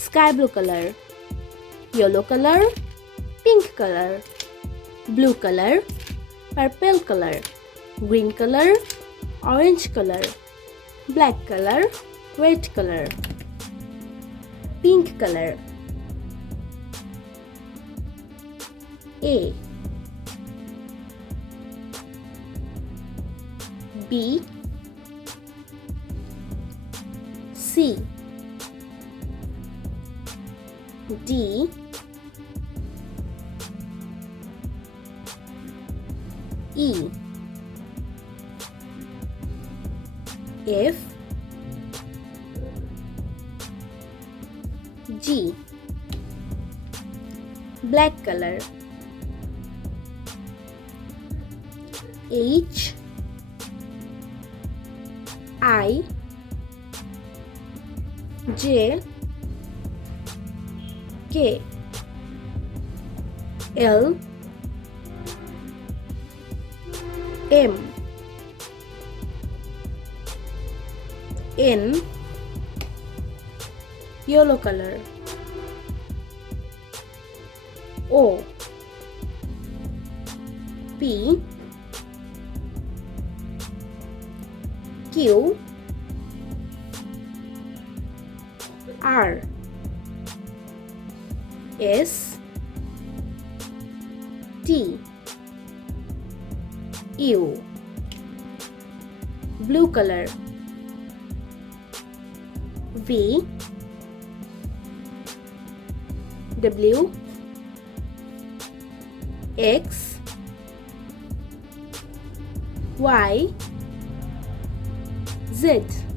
sky blue color, yellow color, pink color, blue color, purple color, green color, orange color, black color, red color, pink color. A, B, C, D, E, F, G, black color, H, I, J, K, L, M, N, yellow color, O, P, Q, R, S, T, U, blue color, V, W, X, Y, Z.